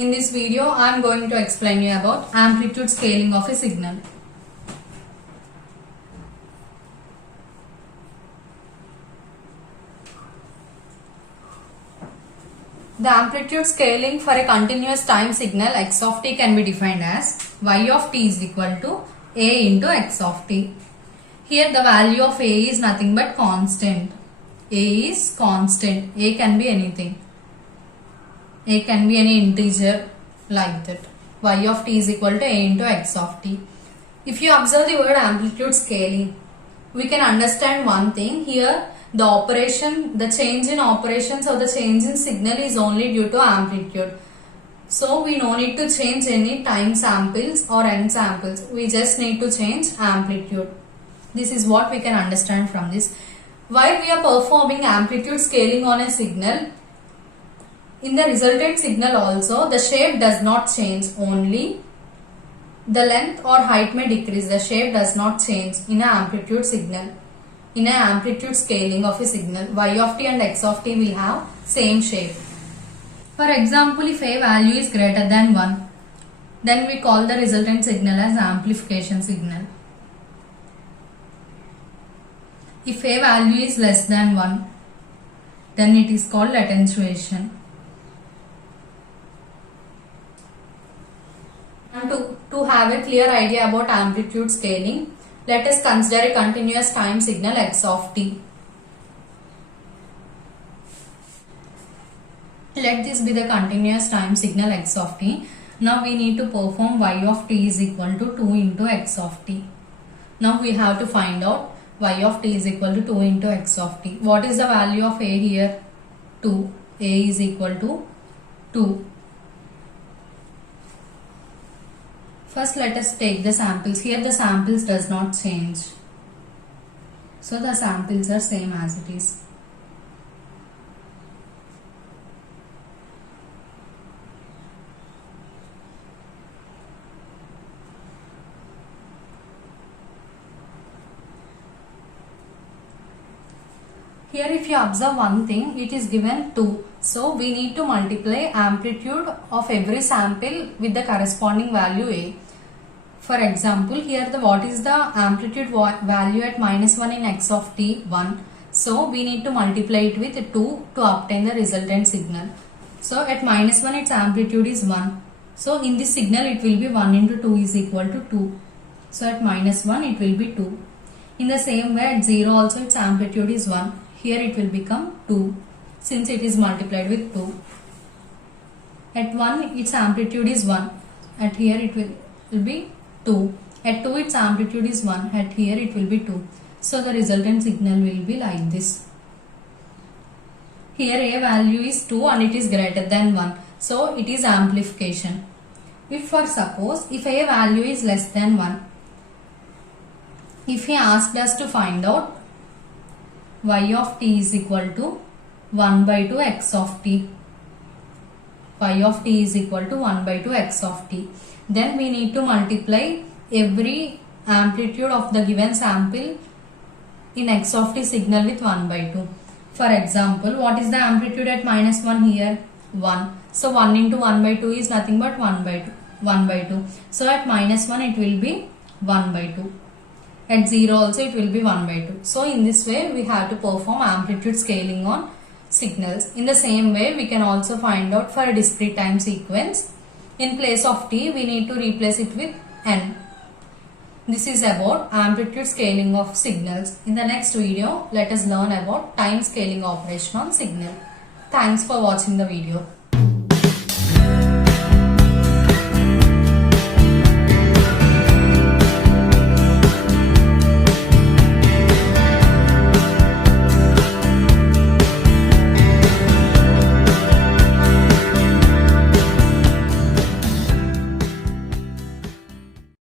In this video, I am going to explain you about amplitude scaling of a signal. The amplitude scaling for a continuous time signal x of t can be defined as y of t is equal to a into x of t. Here the value of a is nothing but constant. A is constant. A can be anything. A can be any integer like that. Y of t is equal to a into x of t. If you observe the word amplitude scaling, we can understand one thing. Here the operation, the change in operations or the change in signal is only due to amplitude. So we no need to change any time samples or n samples. We just need to change amplitude. This is what we can understand from this. While we are performing amplitude scaling on a signal, in the resultant signal also the shape does not change, only the length or height may decrease. The shape does not change in an amplitude signal. In an amplitude scaling of a signal, y of t and x of t will have same shape. For example, if a value is greater than 1, then we call the resultant signal as amplification signal. If a value is less than 1, then it is called attenuation. And to have a clear idea about amplitude scaling, let us consider a continuous time signal x of t. Let this be the continuous time signal x of t. Now we need to perform y of t is equal to 2 into x of t. Now we have to find out y of t is equal to 2 into x of t. What is the value of a here? 2. A is equal to 2. First let us take the samples. Here the samples does not change. So the samples are same as it is. Here if you observe one thing, it is given 2. So we need to multiply amplitude of every sample with the corresponding value a. For example, here what is the amplitude value at -1 in x of t? 1. So we need to multiply it with 2 to obtain the resultant signal. So at -1 its amplitude is 1. So in this signal it will be 1 into 2 is equal to 2. So at -1 it will be 2. In the same way at 0 also its amplitude is 1. Here it will become 2 since it is multiplied with 2. At 1 its amplitude is 1. At here it will be 2. At 2 its amplitude is 1. At here it will be 2. So the resultant signal will be like this. Here a value is 2 and it is greater than 1. So it is amplification. If for suppose if a value is less than 1, if he asked us to find out y of t is equal to 1 by 2 x of t. Y of t is equal to 1 by 2 x of t. Then we need to multiply every amplitude of the given sample in x of t signal with 1 by 2. For example, what is the amplitude at -1 here? 1. So 1 into 1 by 2 is nothing but 1 by 2. 1 by 2. So at -1 it will be 1 by 2. At 0 also it will be 1 by 2. So in this way we have to perform amplitude scaling on signals. In the same way we can also find out for a discrete time sequence. In place of t we need to replace it with n. This is about amplitude scaling of signals. In the next video let us learn about time scaling operation on signal. Thanks for watching the video.